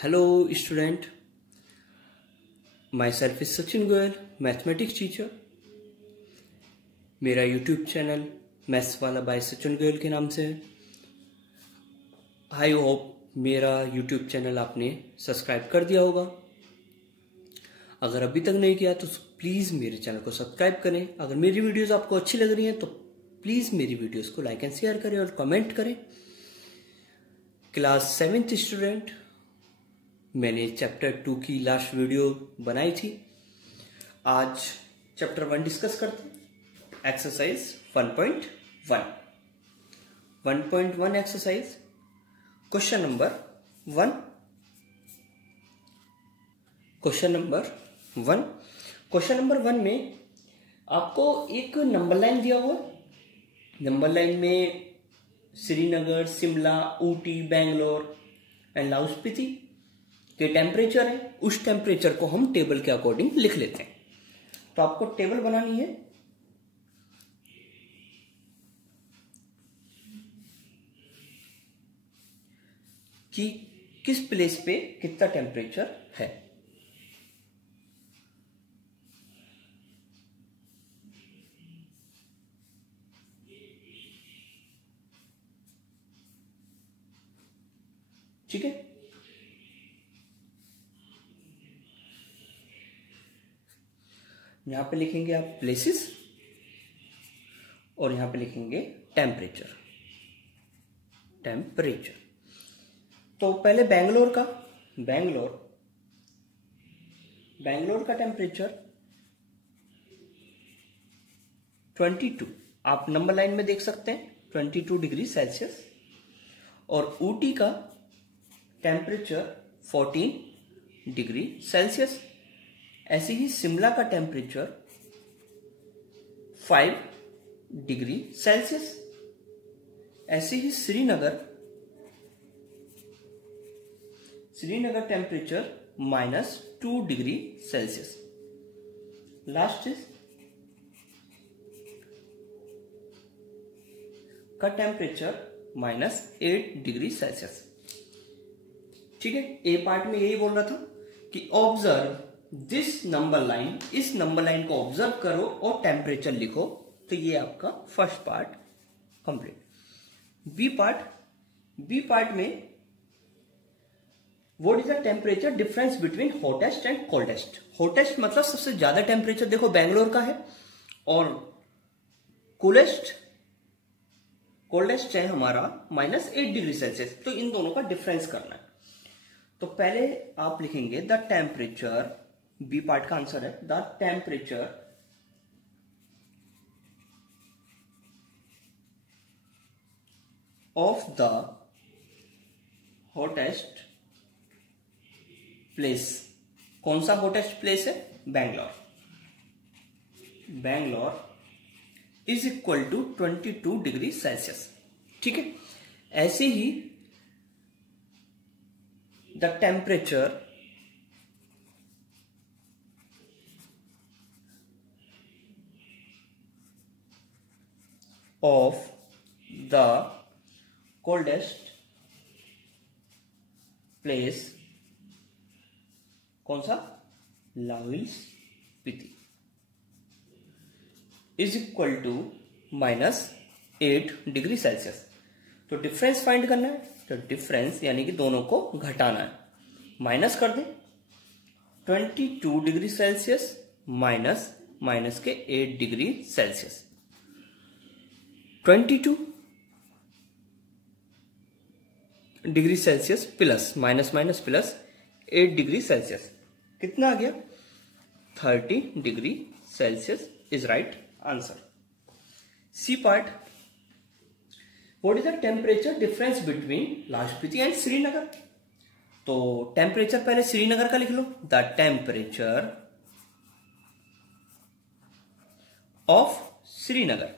Hello student, myself is Sachin Goyal, mathematics teacher. मेरा YouTube channel maths वाला bye Sachin Goyal के नाम से है। आई होप मेरा यूट्यूब चैनल आपने सब्सक्राइब कर दिया होगा। अगर अभी तक नहीं किया तो प्लीज़ मेरे चैनल को सब्सक्राइब करें। अगर मेरी वीडियोस आपको अच्छी लग रही हैं तो प्लीज़ मेरी वीडियोस को लाइक एंड शेयर करें और कमेंट करें। क्लास 7th स्टूडेंट, मैंने चैप्टर 2 की लास्ट वीडियो बनाई थी। आज चैप्टर 1 डिस्कस करते हैं। Exercise 1.1 exercise question number 1। Question number 1 में आपको एक नंबर लाइन दिया हुआ है। नंबर लाइन में श्रीनगर, शिमला, ऊटी, बेंगलोर एंड लाहौल स्पीति के टेम्परेचर है। उस टेम्परेचर को हम टेबल के अकॉर्डिंग लिख लेते हैं। तो आपको टेबल बनानी है। कि किस प्लेस पे कितना टेम्परेचर है। ठीक है, यहां पे लिखेंगे आप प्लेसेस और यहां पे लिखेंगे टेम्परेचर। तो पहले बेंगलोर का टेम्परेचर 22, आप नंबर लाइन में देख सकते हैं 22 डिग्री सेल्सियस। और ऊटी का टेम्परेचर 14 डिग्री सेल्सियस। ऐसे ही शिमला का टेम्परेचर 5 डिग्री सेल्सियस। ऐसे ही Srinagar temperature -2 degree Celsius. Last इज का टेम्परेचर -8 डिग्री सेल्सियस। ठीक है, ए पार्ट में यही बोल रहा था कि ऑब्जर्व दिस नंबर लाइन, इस नंबर लाइन को ऑब्जर्व करो और टेम्परेचर लिखो। तो ये आपका first part complete. B part में what is the temperature difference between hottest and coldest. Hottest मतलब सबसे ज्यादा टेम्परेचर देखो बेंगलोर का है, और कोल्डेस्ट है हमारा -8 डिग्री सेल्सियस। तो इन दोनों का डिफरेंस करना है। तो पहले आप लिखेंगे द टेम्परेचर, बी पार्ट का आंसर है the temperature of the hottest place. कौन सा हॉटेस्ट प्लेस है? Bangalore is equal to 22 degree Celsius. ठीक है, ऐसे ही the temperature of the coldest place, कौन सा? Lahaul Spiti is equal to -8 degree Celsius. तो डिफरेंस फाइंड करना है। तो डिफरेंस यानी कि दोनों को घटाना है। माइनस कर दें 22 डिग्री सेल्सियस माइनस के 8 degree Celsius. 22 degree Celsius plus minus plus 8 degree Celsius कितना आ गया? 30 degree Celsius is right answer. C part, what is the temperature difference between Lahaul Spiti and Srinagar. तो टेम्परेचर पहले श्रीनगर का लिख लो। The temperature of Srinagar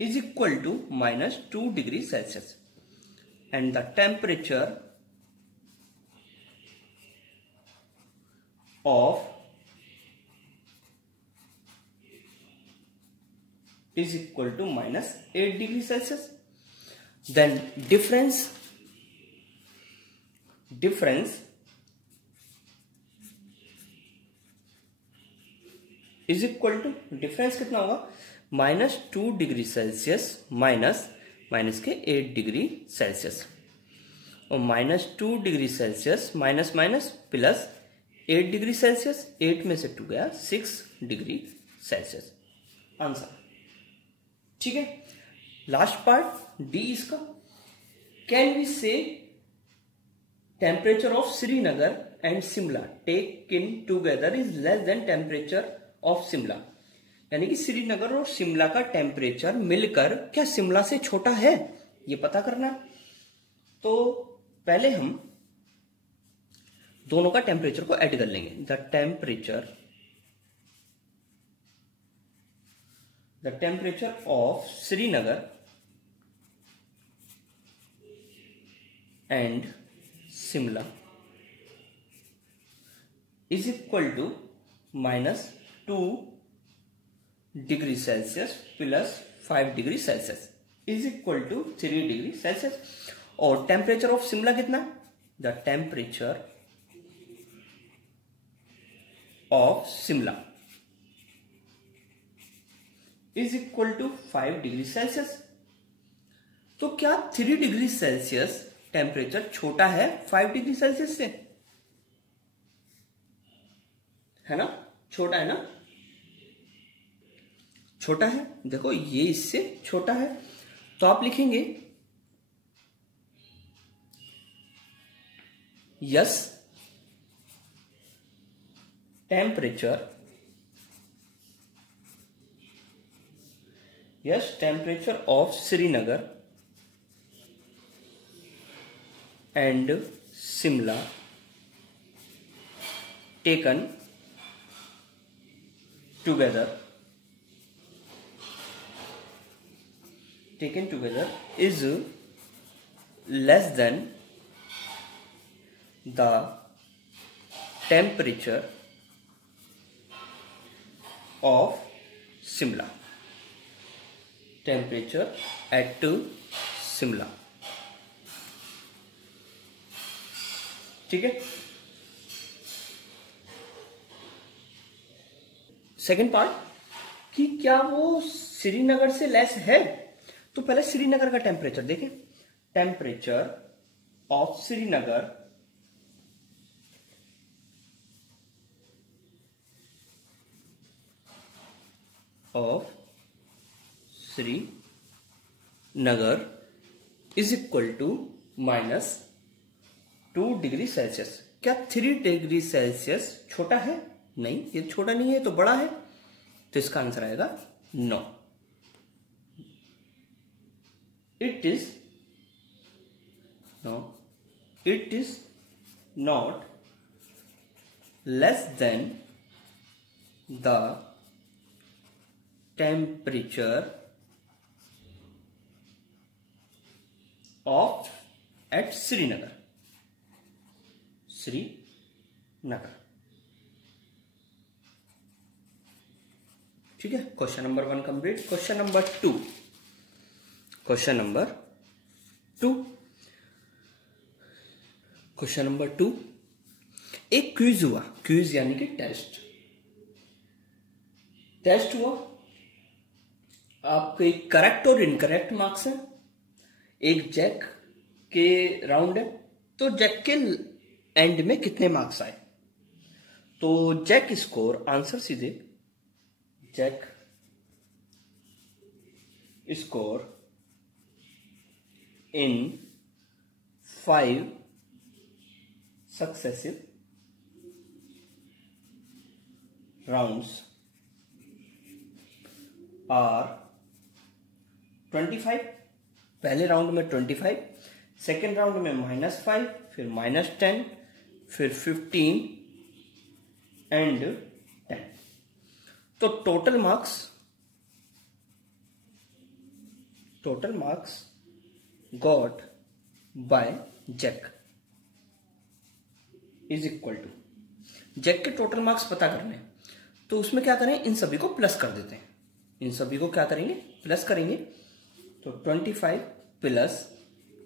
is equal to -2 degree Celsius, and the temperature of is equal to -8 degree Celsius. Then difference is equal to, difference कितना होगा, -2 degree Celsius minus के 8 degree Celsius, और -2 degree Celsius minus minus plus 8 degree Celsius, 8 में से 2 गया 6 degree Celsius answer. ठीक है, last part D इसका, can we say temperature of Srinagar and Shimla take in together is less than temperature of Shimla, यानी कि श्रीनगर और शिमला का टेम्परेचर मिलकर क्या शिमला से छोटा है, ये पता करना है। तो पहले हम दोनों का टेम्परेचर को ऐड कर लेंगे। The temperature of Srinagar and Shimla is equal to -2 degree Celsius plus 5 degree Celsius is equal to 3 degree Celsius. और टेम्परेचर ऑफ शिमला कितना, the temperature of Shimla is equal to 5 degree Celsius. तो क्या 3 डिग्री सेल्सियस टेम्परेचर छोटा है 5 degree Celsius से, है ना, छोटा है ना, छोटा है, देखो ये इससे छोटा है, तो आप लिखेंगे yes temperature of Srinagar and Shimla taken together is less than the temperature of Shimla, temperature at Shimla। ठीक है, सेकेंड पार्ट कि क्या वो श्रीनगर से लेस है। तो पहले श्रीनगर का टेम्परेचर देखें, temperature of Srinagar is equal to -2 degree Celsius. क्या 3 डिग्री सेल्सियस छोटा है, नहीं ये छोटा नहीं है, तो बड़ा है, तो इसका आंसर आएगा no, it is not less than the temperature of at Srinagar। ठीक है, question number 1 complete. Question number 2, एक क्विज हुआ, क्विज यानी कि टेस्ट हुआ, आपके करेक्ट और इनकरेक्ट मार्क्स हैं, एक जैक के राउंड है, तो जैक के एंड में कितने मार्क्स आए। तो जैक स्कोर, आंसर सीधे Jack score in 5 successive rounds are 25। पहले राउंड में 25, सेकेंड राउंड में -5, फिर -10, फिर 15 एंड 10। तो total marks got by Jack is equal to, Jack के टोटल मार्क्स पता करने, तो उसमें क्या करें, इन सभी को प्लस कर देते हैं, इन सभी को क्या करेंगे, प्लस करेंगे। तो 25 plus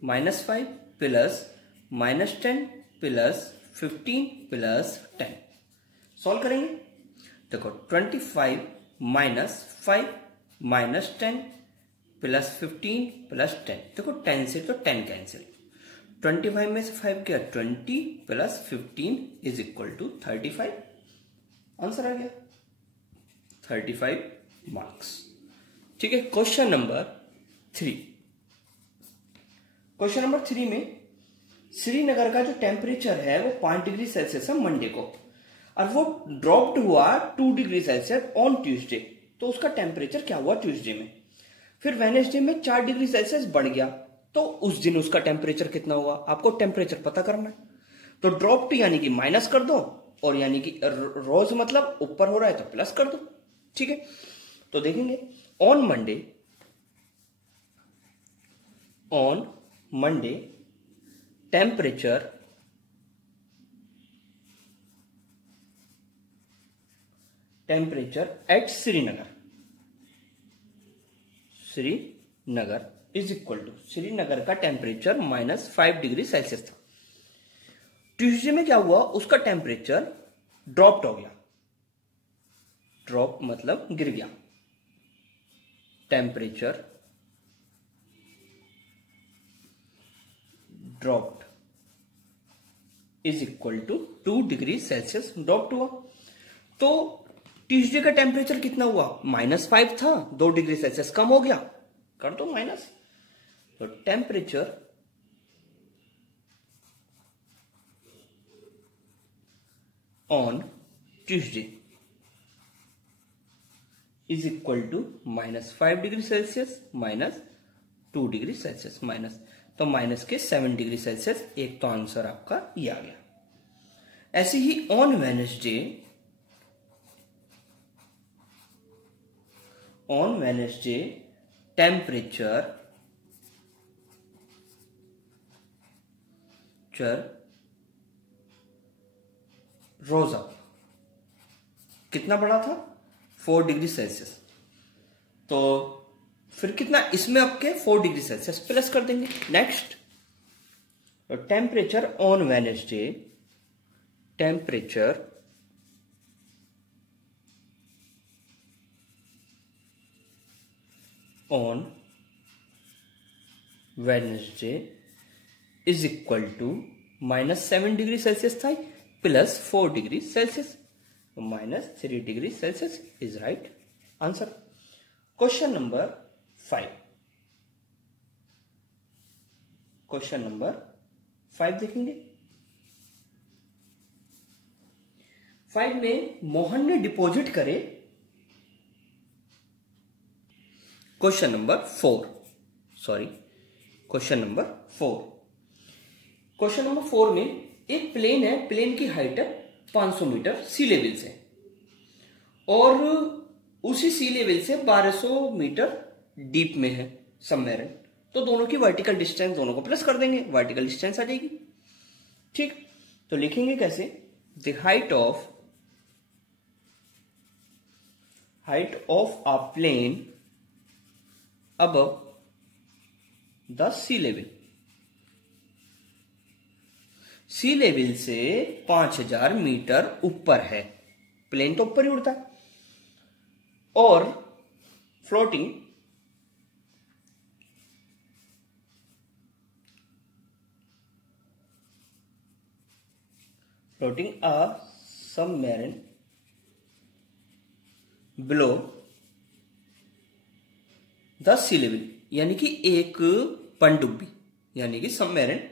-5 plus -10 plus 15 plus 10। Solve करेंगे। देखो 25 -5 -10 प्लस 15 प्लस 10। देखो 10 से तो 10 कैंसिल। 25 में से 5 गया 20 plus 15 is equal to 35। Answer आ गया 35 मार्क्स। ठीक है, क्वेश्चन नंबर 3। क्वेश्चन नंबर 3 में श्रीनगर का जो टेम्परेचर है वो 5 डिग्री सेल्सियस है मंडे को, और वो ड्रॉप्ड हुआ 2 डिग्री सेल्सियस ऑन ट्यूसडे। तो उसका टेम्परेचर क्या हुआ ट्यूसडे में। फिर वेडनेसडे में 4 डिग्री सेल्सियस बढ़ गया, तो उस दिन उसका टेम्परेचर कितना हुआ। आपको टेम्परेचर पता करना है। तो ड्रॉप्ड यानी कि माइनस कर दो, और यानी कि रोज मतलब ऊपर हो रहा है तो प्लस कर दो। ठीक है, तो देखेंगे on Monday temperature at Srinagar is equal to, Srinagar का टेम्परेचर -5 डिग्री सेल्सियस था। ट्यूसडे में क्या हुआ, उसका टेम्परेचर ड्रॉप्ड हो गया। ड्रॉप मतलब गिर गया। Temperature dropped is equal to 2 degree Celsius dropped हुआ। तो ट्यूसडे का टेम्परेचर कितना हुआ, -5 था, 2 डिग्री सेल्सियस कम हो गया, कर दो माइनस। तो temperature on Tuesday is equal to -5 degree Celsius -2 degree Celsius minus, तो माइनस के 7 डिग्री सेल्सियस। एक तो आंसर आपका ये आ गया। ऐसे ही on Wednesday temperature rose up, कितना बढ़ा था 4 डिग्री सेल्सियस। तो फिर कितना इसमें आपके 4 डिग्री सेल्सियस प्लस कर देंगे। Next temperature on Wednesday, temperature on Wednesday is equal to -7 degree Celsius था plus 4 degree Celsius, -3 degree Celsius is right answer. Question number 5। Question number 5 देखेंगे। 5 में मोहन ने डिपॉजिट करे, क्वेश्चन नंबर 4 में एक प्लेन है, प्लेन की हाइट है 500 मीटर सी लेवल से, और उसी सी लेवल से 1200 मीटर डीप में है सबमरीन। तो दोनों की वर्टिकल डिस्टेंस, दोनों को प्लस कर देंगे, वर्टिकल डिस्टेंस आ जाएगी। ठीक, तो लिखेंगे कैसे, the height of a plane above the sea level, sea level से 5000 मीटर ऊपर है। प्लेन तो ऊपर ही उड़ता है, और floating a submarine below the sea level, यानी कि एक पनडुब्बी यानी कि सबमरीन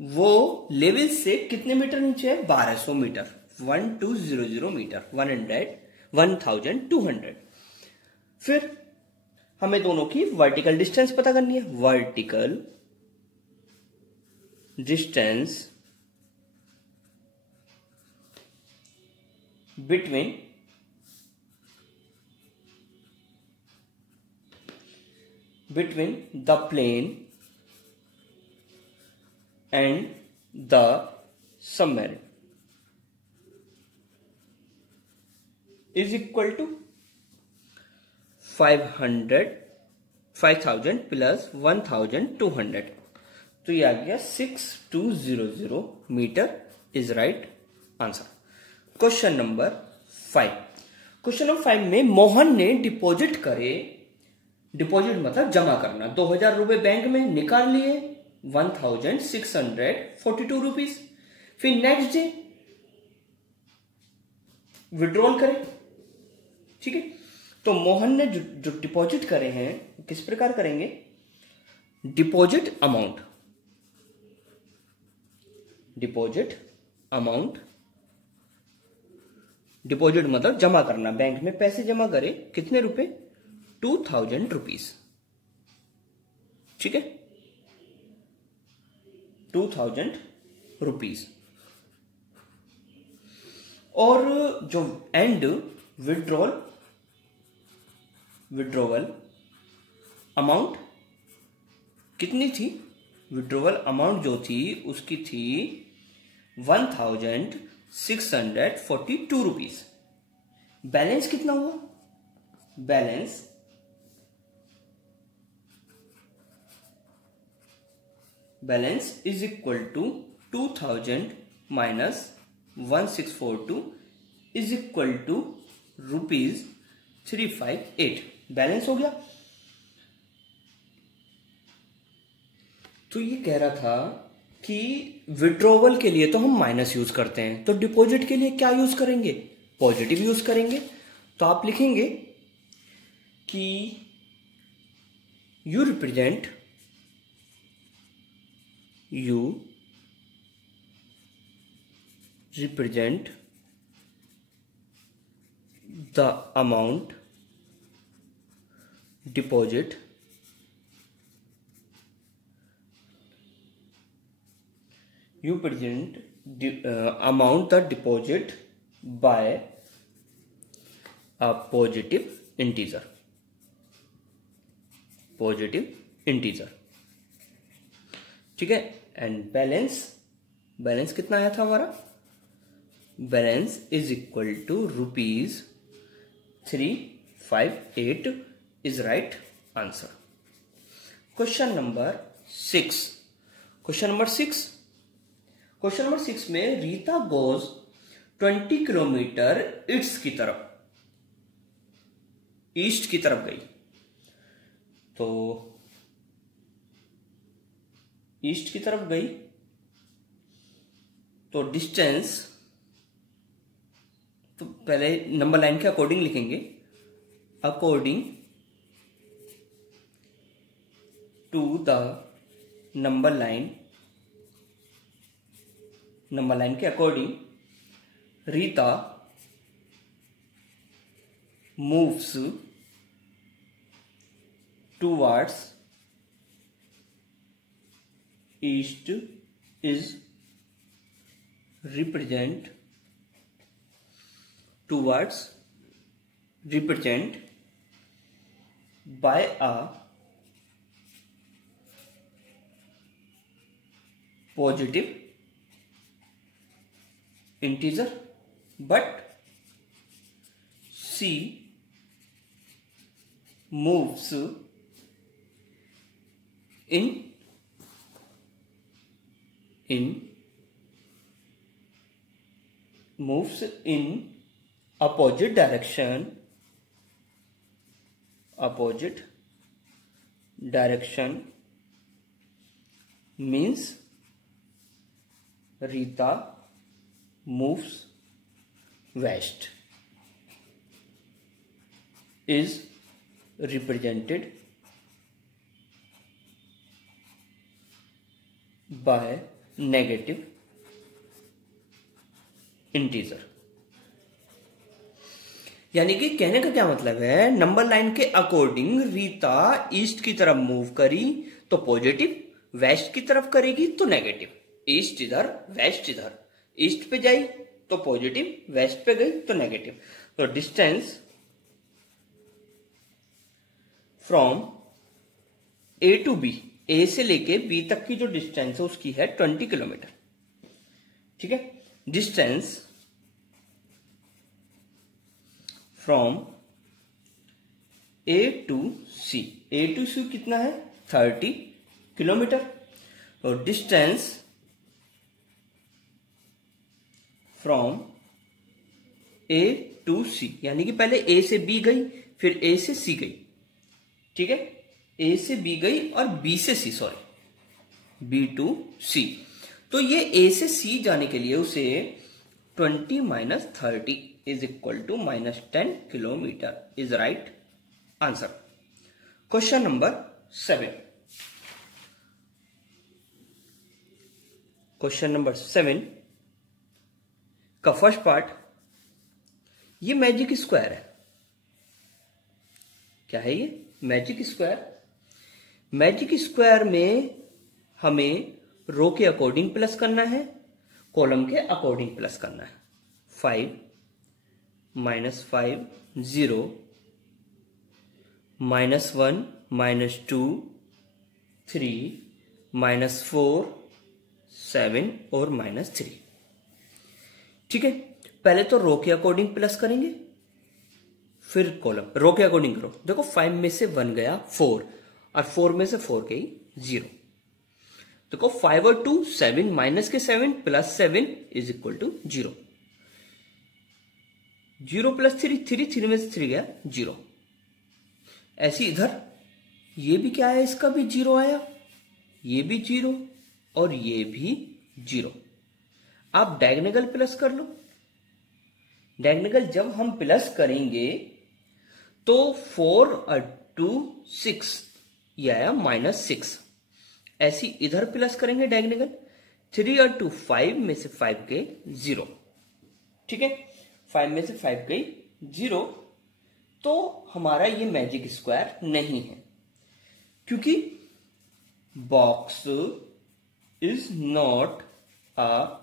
वो लेवल से कितने मीटर नीचे है, 1200 मीटर, 1200 मीटर, 1200। फिर हमें दोनों की वर्टिकल डिस्टेंस पता करनी है। Vertical distance between the plane and the submarine is equal to 500 5000 plus 1200, तो ये आ गया 6200 metre is right answer. Question number 5। Question number 5 में मोहन ने डिपॉजिट करे, डिपॉजिट मतलब जमा करना, 2000 रुपए बैंक में निकाल लिए 1642 रुपीज, फिर नेक्स्ट डे विड्रॉल करे। ठीक है, तो मोहन ने जो डिपॉजिट करे हैं किस प्रकार करेंगे, deposit amount, deposit amount, deposit मतलब जमा करना, बैंक में पैसे जमा करे, कितने रुपए, 2000 रुपीज। ठीक है, 2000 रुपीज। और जो एंड विड्रॉवल अमाउंट कितनी थी, विड्रॉवल अमाउंट जो थी उसकी थी 1642 रुपीज। बैलेंस कितना हुआ, balance is equal to 2000 minus 1642 is equal to ₹358। Balance हो गया। तो ये कह रहा था कि विड्रॉवल के लिए तो हम माइनस यूज करते हैं, तो डिपॉजिट के लिए क्या यूज करेंगे, पॉजिटिव यूज करेंगे। तो आप लिखेंगे कि you represent the amount deposit amount the deposit by a positive integer, ठीक है। एंड बैलेंस कितना आया था हमारा, balance is equal to ₹358 is right answer. Question number 6। Question number 6 में रीता गोज 20 किलोमीटर ईस्ट की तरफ गई। तो ईस्ट की तरफ गई तो डिस्टेंस, तो पहले नंबर लाइन के अकॉर्डिंग लिखेंगे, according to the number line के according Rita moves towards east is represent by a positive integer, but she moves in opposite direction means Rita moves west is represented by negative integer। यानी कि कहने का क्या मतलब है, नंबर लाइन के according Rita east की तरफ मूव करी तो पॉजिटिव, वेस्ट की तरफ करेगी तो नेगेटिव। ईस्ट इधर वेस्ट इधर, ईस्ट पे जाई तो पॉजिटिव, वेस्ट पे गई तो नेगेटिव। तो distance from A to B, A से लेके बी तक की जो डिस्टेंस है उसकी है 20 किलोमीटर। ठीक है, डिस्टेंस फ्रॉम A2C, A2C कितना है 30 किलोमीटर, और distance from A to C, यानी कि पहले A से B गई, फिर A से C गई, ठीक है, A से B गई और B से C, sorry B to C। तो ये A से C जाने के लिए उसे 20 minus 30 is equal to -10 kilometre is right answer. Question number 7, question number 7 का फर्स्ट पार्ट, ये मैजिक स्क्वायर है। क्या है ये? Magic square. मैजिक स्क्वायर में हमें रो के अकॉर्डिंग प्लस करना है, कॉलम के अकॉर्डिंग प्लस करना है। 5 -5 0 -1 -2 3 -4 7 और -3, ठीक है। पहले तो रो के अकॉर्डिंग प्लस करेंगे, फिर कॉलम। रो के अकॉर्डिंग करो, देखो 5 में से 1 गया 4 और 4 में से 4 गई 0। देखो 5 और 2 7, माइनस के 7 plus 7 is equal to 0। 0 plus 3 3 में से 3 गया 0। ऐसे इधर ये भी क्या है, इसका भी 0 आया, ये भी 0 और ये भी 0। आप डायगोनल प्लस कर लो। डायगोनल जब हम प्लस करेंगे तो 4 और 2 6, ये आया -6। ऐसी इधर प्लस करेंगे डायगोनल, 3 और 2 5 में से 5 गए 0, ठीक है, 5 में से 5 गई 0। तो हमारा ये मैजिक स्क्वायर नहीं है, क्योंकि box is not a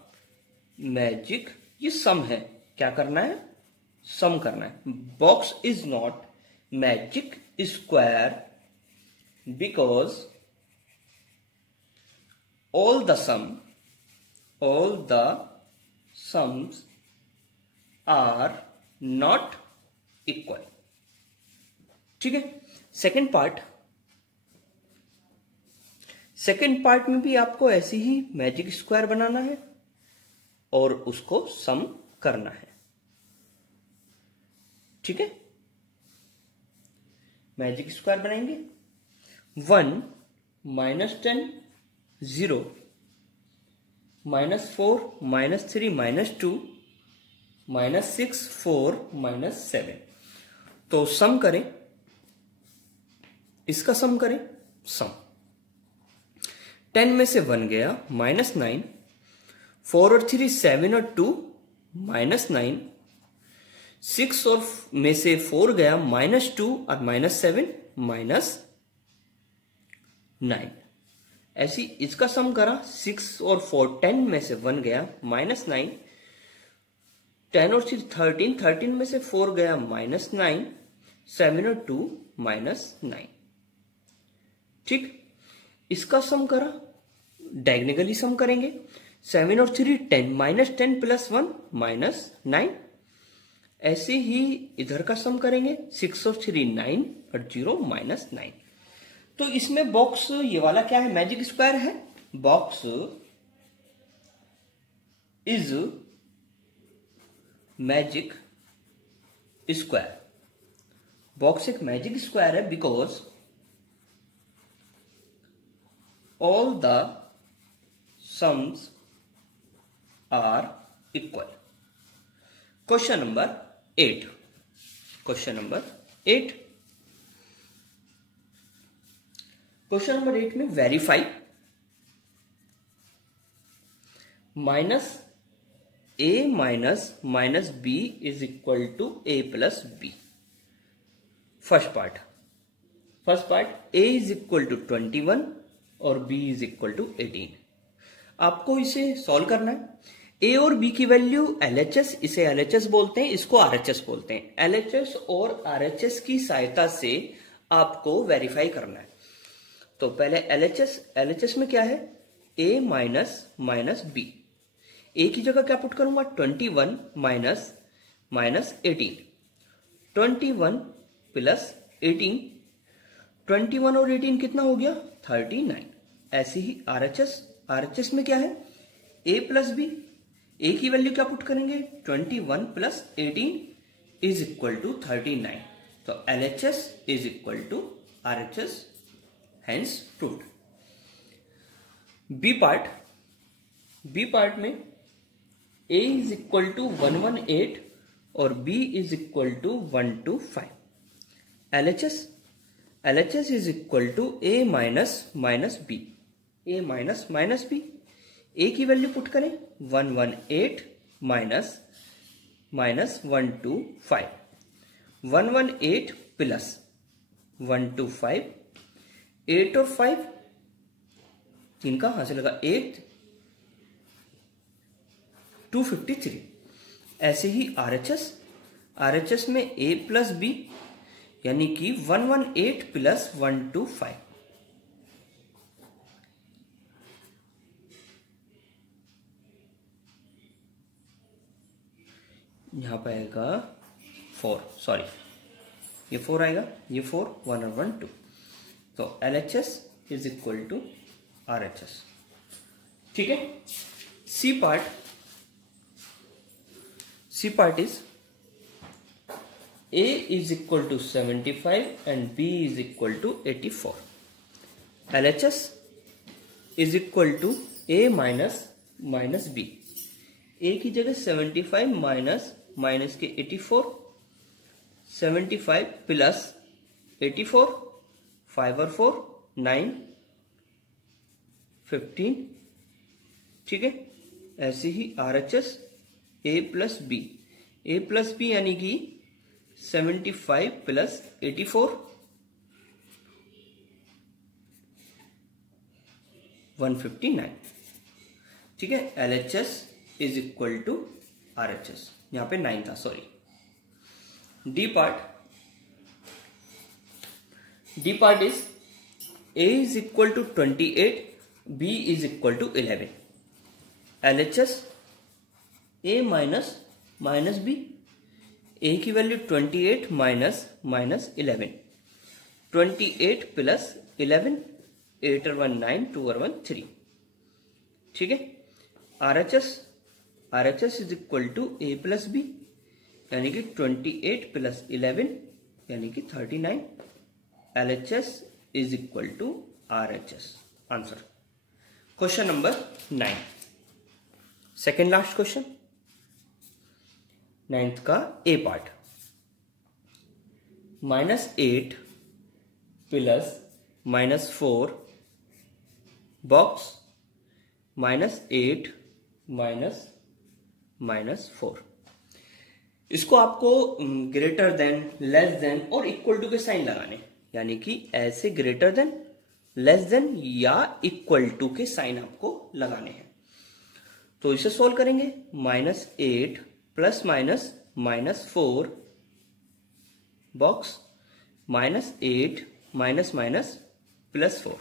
magic, ये सम है। क्या करना है? सम करना है। Box is not magic square because all the sums are not equal, ठीक है। सेकेंड पार्ट में भी आपको ऐसे ही मैजिक स्क्वायर बनाना है और उसको सम करना है, ठीक है। मैजिक स्क्वायर बनाएंगे। 1 -10 0 -4 -3 -2 -6 4 -7। तो सम करें, इसका सम करें। सम 10 में से 1 गया -9, 4 और 3 7 और 2 -9, 6 और में से 4 गया -2 और -7 -9। ऐसी इसका सम करा, 6 और 4 10 में से 1 गया -9, 10 और 3 13, 13 में से 4 गया -9, 7 और 2 -9, ठीक। इसका सम करा, डायगोनली सम करेंगे। 7 और 3 10, -10 प्लस 1 -9। ऐसे ही इधर का सम करेंगे, 6 और 3 9 और 0 -9। तो इसमें बॉक्स ये वाला क्या है? मैजिक स्क्वायर है। Box is magic square. Box एक मैजिक स्क्वायर है because all the sums are equal. Question number 8, question number 8 में verify -a minus b is equal to a plus b। First part a is equal to 21 और b is equal to 18। आपको इसे solve करना है। a और b की value LHS, इसे LHS बोलते हैं, इसको RHS बोलते हैं। LHS और RHS की सहायता से आपको वेरीफाई करना है। तो पहले LHS में क्या है? a minus b। a की जगह क्या पुट करूंगा? 21 माइनस 18, 21 प्लस 18, 21 और 18 कितना हो गया 39। ऐसे ही आरएचएस में क्या है a प्लस बी, ए की वैल्यू क्या पुट करेंगे 21 प्लस 18 इज इक्वल टू 39। तो LHS is equal to RHS, hence proved. B part में a इज इक्वल टू 118 और b is equal to 125। LHS is equal to a minus b, a minus b। a की value put करें 118 minus 125, 118 plus 125, 8 और 5 तीन का हासिल लगा 8, 253। ऐसे ही RHS में a प्लस b यानी कि 118 प्लस 125, यहां पर आएगा 4, सॉरी ये 4 आएगा, ये 4, 1 और 1 2। तो LHS is equal to RHS। ठीक है। C part is A is equal to 75 and B is equal to 84. LHS is equal to A minus B. A की जगह 75 माइनस के 84, 75 प्लस 84, 5 और 4 9, 15। ठीक है। ऐसे ही RHS A प्लस B यानी कि 75 प्लस 84, 159। ठीक है। LHS is equal to RHS, यहां पे 9 था, sorry. D part is A is equal to 28, B is equal to 11। LHS A minus B, A की वैल्यू 28 माइनस 11, 28 प्लस 11, 8 और 1 9, 2 और 1 3। ठीक है। RHS is equal to A plus B यानी कि 28 प्लस 11 यानी कि 39। LHS is equal to RHS। Answer question number 9, second last question, 9th का A पार्ट। -8 plus -4 box -8 -4। इसको आपको ग्रेटर देन, लेस देन और इक्वल टू के साइन लगाने, यानी कि ऐसे ग्रेटर देन, लेस देन या इक्वल टू के साइन आपको लगाने हैं। तो इसे सोल्व करेंगे। -8 प्लस -4 बॉक्स -8 +4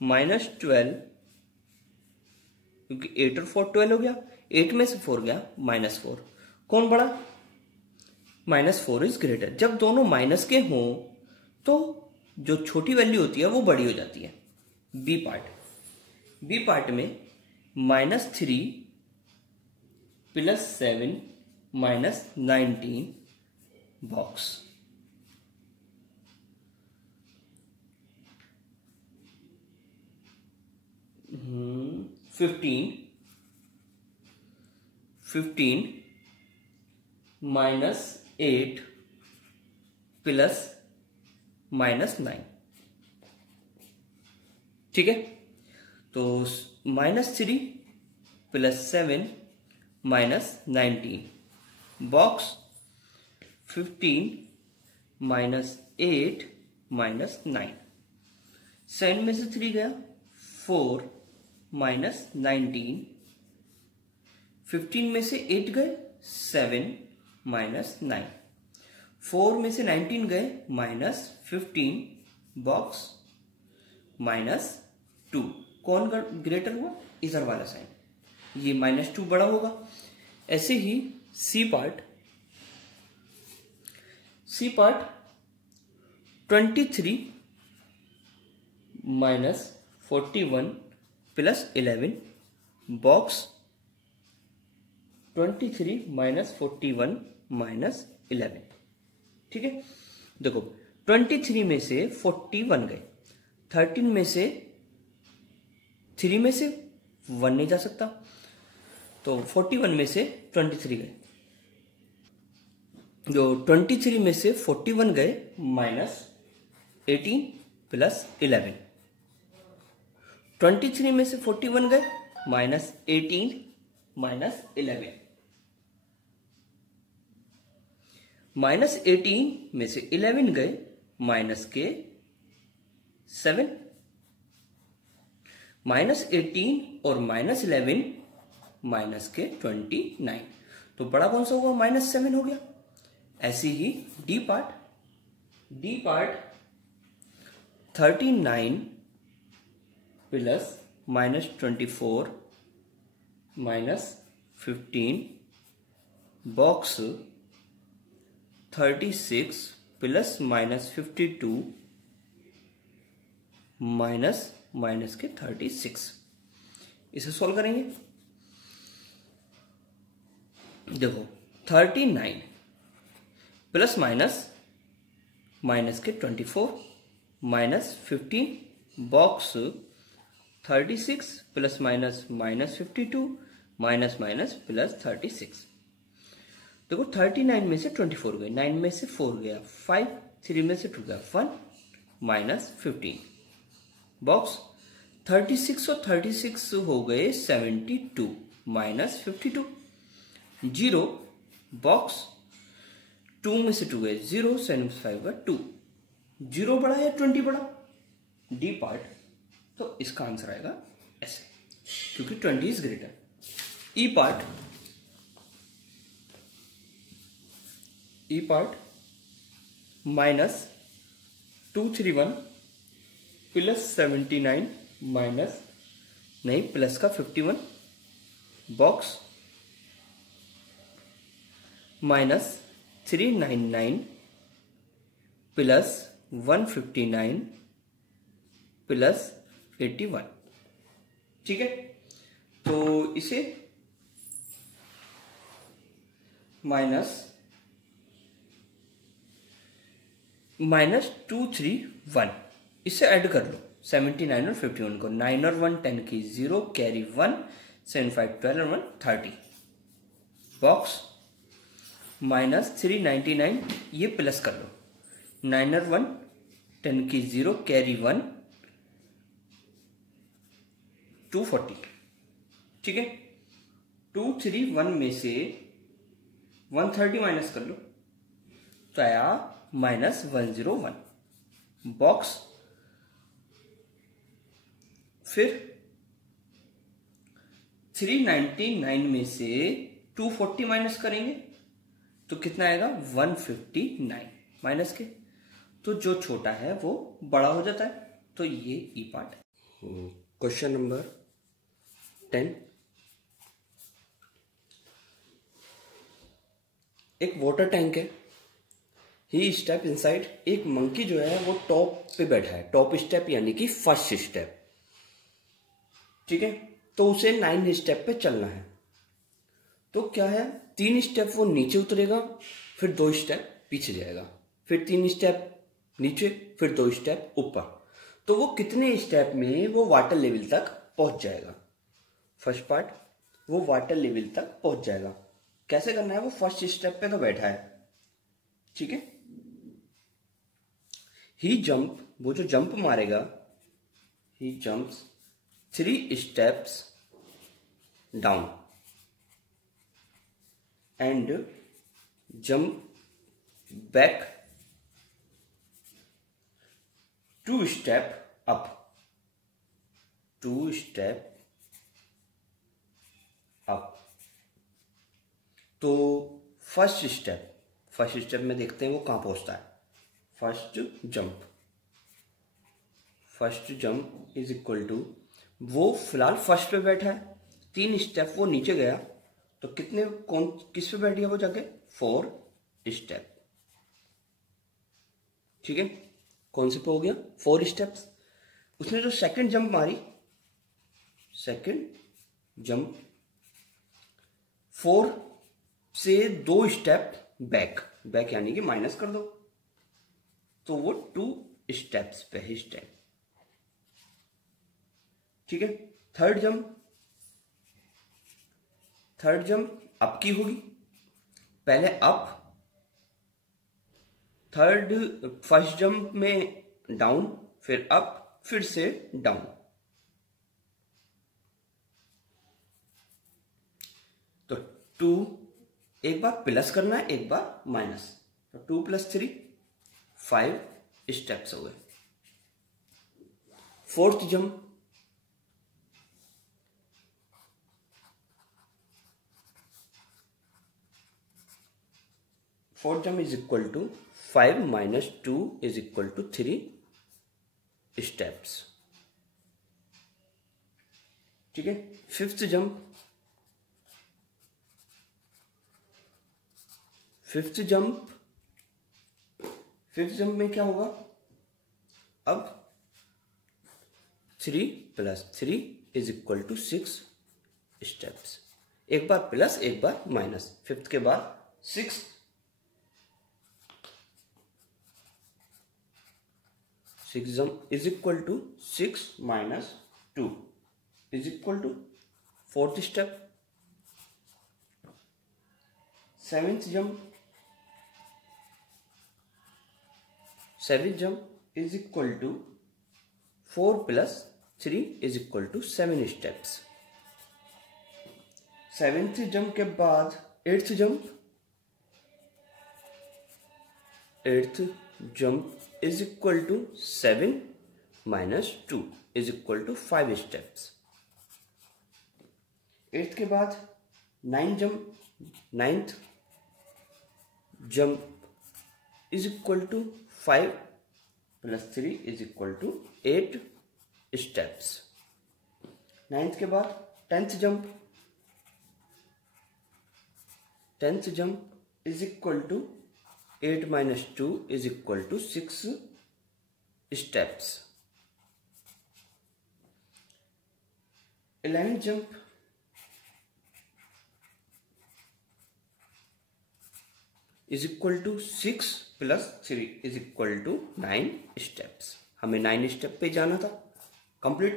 -12, क्योंकि 8 और 4 12 हो गया, 8 में से 4 गया -4। कौन बड़ा? -4 इज ग्रेटर। जब दोनों माइनस के हों तो जो छोटी वैल्यू होती है वो बड़ी हो जाती है। बी पार्ट में -3 +7 -19 बॉक्स -15 -8 +9। ठीक है। तो -3 +7 -19 बॉक्स 15 -8 -9। 7 में से 3 गया, 4 -19, 15 में से 8 गए, 7 -9, 4 में से 19 गए, -15 बॉक्स -2। कौन ग्रेटर हुआ? इधर वाला साइन, ये -2 बड़ा होगा। ऐसे ही C part 23 minus 41 plus 11 box 23 minus 41 minus 11। ठीक है, देखो 23 में से 41 गए, 13 में से 3 में से 1 नहीं जा सकता, तो 41 में से 23 गए, जो 23 में से 41 गए माइनस 18 प्लस 11, 23 में से 41 गए माइनस 18 माइनस 11, माइनस 18 में से 11 गए माइनस के 7, माइनस 18 और माइनस 11 माइनस के 29, तो बड़ा कौन सा हुआ? माइनस 7 हो गया। ऐसी ही D part 39 plus minus 24 minus 15 box 36 plus minus 52 minus minus के 36। इसे सॉल्व करेंगे। देखो 39 प्लस माइनस माइनस के 24 minus 15 box 36 plus minus minus 52 minus minus plus 36। देखो 39 में से 24 गए, 9 में से 4 गया 5, 3 में से 2 गया 1 माइनस 15 बॉक्स 36 और 36 हो गए 72 माइनस 52 0 बॉक्स 2 में से 2 गए 0, 75 का 2, 0 बड़ा या 20 बड़ा? डी पार्ट, तो इसका आंसर आएगा ऐसे, क्योंकि 20 is greater. E part minus 231 plus 79 minus नहीं प्लस का 51 बॉक्स माइनस 399 प्लस 159 प्लस 81। ठीक है, तो इसे माइनस 231 इससे ऐड कर लो 79 और 51 को, 9 और 1 10 की 0 कैरी 1 75 12 और 1 30 बॉक्स माइनस 399 ये प्लस कर लो, 9 और 1 10 की 0 कैरी 1 240। ठीक है, 231 में से 130 माइनस कर लो तो आया माइनस 101 बॉक्स, फिर 399 में से 240 माइनस करेंगे तो कितना आएगा 159 माइनस के, तो जो छोटा है वो बड़ा हो जाता है, तो ये ई पार्ट है। क्वेश्चन नंबर 10, एक वाटर टैंक है, ही स्टेप इनसाइड, एक मंकी जो है वो टॉप पे बैठा है, टॉप स्टेप यानी कि फर्स्ट स्टेप। ठीक है, तो उसे 9 स्टेप पे चलना है, तो क्या है 3 स्टेप वो नीचे उतरेगा, फिर 2 स्टेप पीछे जाएगा, फिर 3 स्टेप नीचे, फिर 2 स्टेप ऊपर, तो वो कितने स्टेप में वो वाटर लेवल तक पहुंच जाएगा? फर्स्ट पार्ट, वो वाटर लेवल तक पहुंच जाएगा। कैसे करना है? वो फर्स्ट स्टेप पे तो बैठा है। ठीक है, ही जंप, वो जो जंप मारेगा, he jumps 3 steps down and jump back 2 step up, 2 step up. तो फर्स्ट स्टेप में देखते हैं वो कहां पहुंचता है। First jump is equal to, वो फिलहाल फर्स्ट पे बैठा है, 3 स्टेप वो नीचे गया, तो किस पे बैठ गया वो जाके? 4 स्टेप। ठीक है, कौन से पे हो गया? 4 स्टेप्स। उसने जो सेकंड जंप मारी, सेकंड जंप 4 से 2 स्टेप बैक, बैक यानी कि माइनस कर दो, तो वो 2 स्टेप्स पे है स्टेप। ठीक है। थर्ड जंप अप की होगी, पहले अप, फर्स्ट जंप में डाउन, फिर अप, फिर से डाउन। तो 2 एक बार प्लस करना है, एक बार माइनस, तो 2 + 3 5 स्टेप्स हो गए। Fourth jump is equal to 5 - 2 is equal to 3 steps. ठीक है। फिफ्थ जंप में क्या होगा? अब 3 + 3 इज इक्वल टू 6 स्टेप्स। एक बार प्लस, एक बार माइनस। फिफ्थ के बाद 6 jump is equal to 6 - 2 is equal to fourth step. Seventh jump is equal to 4 + 3 is equal to 7 steps. Seventh jump के बाद eighth jump is equal to 7 - 2 is equal to 5 steps. Eighth के बाद ninth jump is equal to 5 + 3 is equal to 8 steps. Ninth के बाद tenth jump is equal to 8 - 2 is equal to 6 steps. 11th jump is equal to 6 + 3 is equal to 9 steps. हमें 9 step पे जाना था, complete.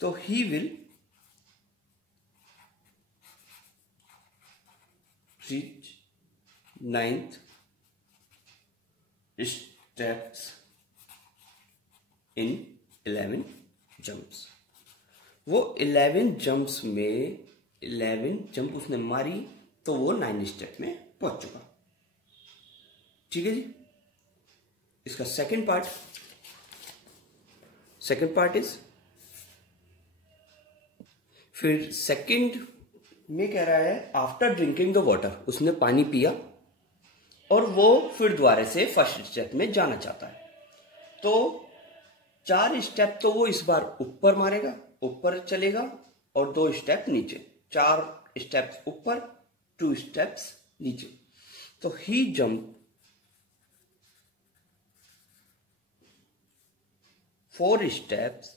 तो he will reach 9th steps in 11 jumps। वो 11 jumps में 11 jump उसने मारी, तो वो 9 स्टेप में पहुंच चुका। ठीक है जी। इसका सेकंड पार्ट इज, फिर सेकंड में कह रहा है आफ्टर ड्रिंकिंग द वाटर, उसने पानी पिया और वो फिर दोबारा से फर्स्ट स्टेप में जाना चाहता है। तो 4 स्टेप तो वो इस बार ऊपर मारेगा, ऊपर चलेगा, और 2 स्टेप नीचे। 4 स्टेप्स ऊपर, 2 स्टेप्स नीचे। तो he jump 4 steps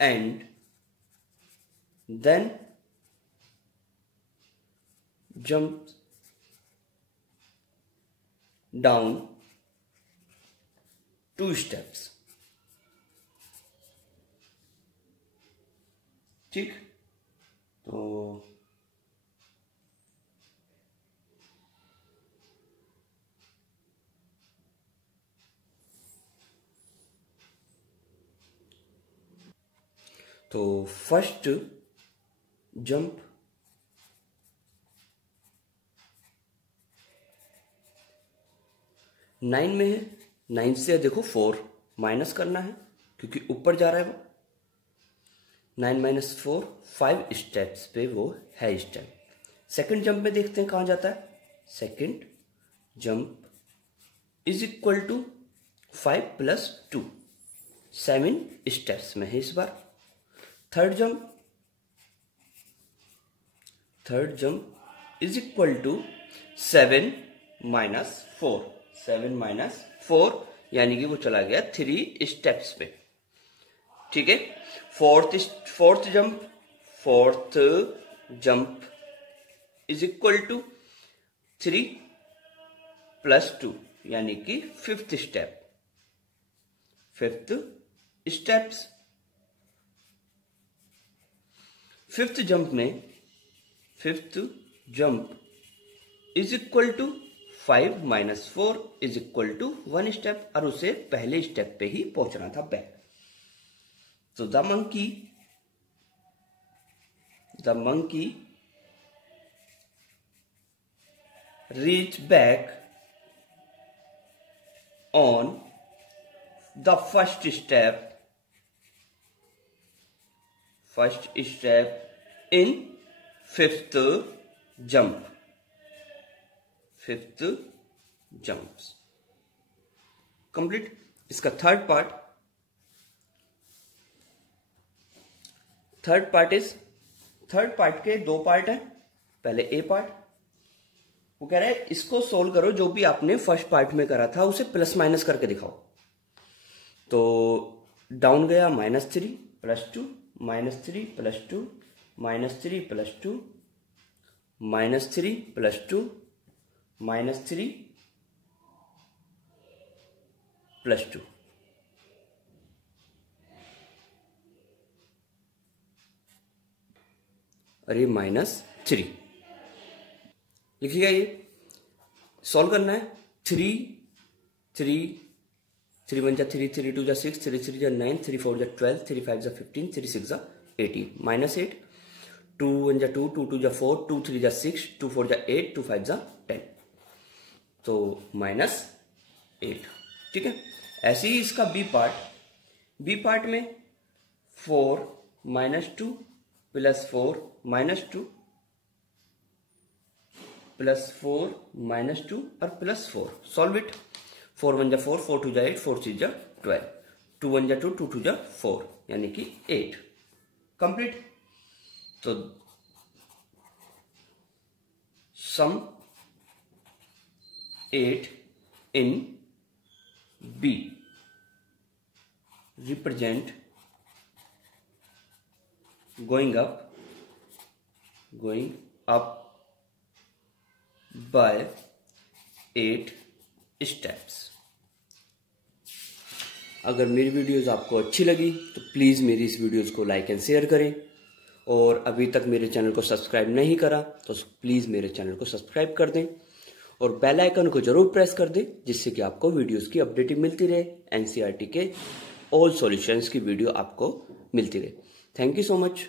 and then jump down 2 steps। ठीक। तो फर्स्ट जंप 9 में है, 9 से देखो 4 माइनस करना है क्योंकि ऊपर जा रहा है वो। 9 - 4 5 स्टेप्स पे वो है स्टेप। सेकंड जंप में देखते हैं कहां जाता है। Second jump is equal to 5 + 2 7 steps में है इस बार। Third jump is equal to 7 minus 4। 7 minus 4 यानी कि वो चला गया 3 स्टेप्स पे। ठीक है, fourth jump is equal to 3 plus 2 यानी कि fifth steps. Fifth jump is equal to 5 minus 4 is equal to 1 step, और उसे पहले स्टेप पे ही पहुंचना था बैक। तो the monkey reach back on the first step in fifth jumps complete. इसका थर्ड पार्ट के 2 पार्ट हैं। पहले ए पार्ट, वो कह रहा है इसको सोल्व करो, जो भी आपने फर्स्ट पार्ट में करा था उसे प्लस माइनस करके दिखाओ। तो डाउन गया -3 plus 2 -3 plus 2 -3 plus 2 -3 plus 2 -3 plus 2। और ये -3 लिखिएगा। ये सॉल्व करना है। 3 1 जा 3, 3 2 जा 6, 3 3 जा 9, 3 4 जा 12, 3 5 जा 15, 3 6 जा 18, -8। 2 1 जा 2, 2 2 जा 4, 2 3 जा 6, 2 4 जा 8, 2 5 जा 10, तो -8। ठीक है, ऐसे ही इसका बी पार्ट में 4 -2 प्लस 4 -2 प्लस 4 -2 और प्लस 4। Solve it. 4 1 जा 4, 4 2 जा 8, 4 3 जा 12, 2 1 जा 2, 2 2 जा 4 यानी कि 8 कंप्लीट। तो sum 8 in B represent going up by 8 steps। अगर मेरी वीडियोस आपको अच्छी लगी तो प्लीज़ मेरी इस वीडियोस को लाइक एंड शेयर करें, और अभी तक मेरे चैनल को सब्सक्राइब नहीं करा तो प्लीज़ मेरे चैनल को सब्सक्राइब कर दें, और बेल आइकन को जरूर प्रेस कर दें, जिससे कि आपको वीडियोस की अपडेट मिलती रहे। एनसीईआरटी के ऑल सॉल्यूशंस की वीडियो आपको मिलती रहे। Thank you so much.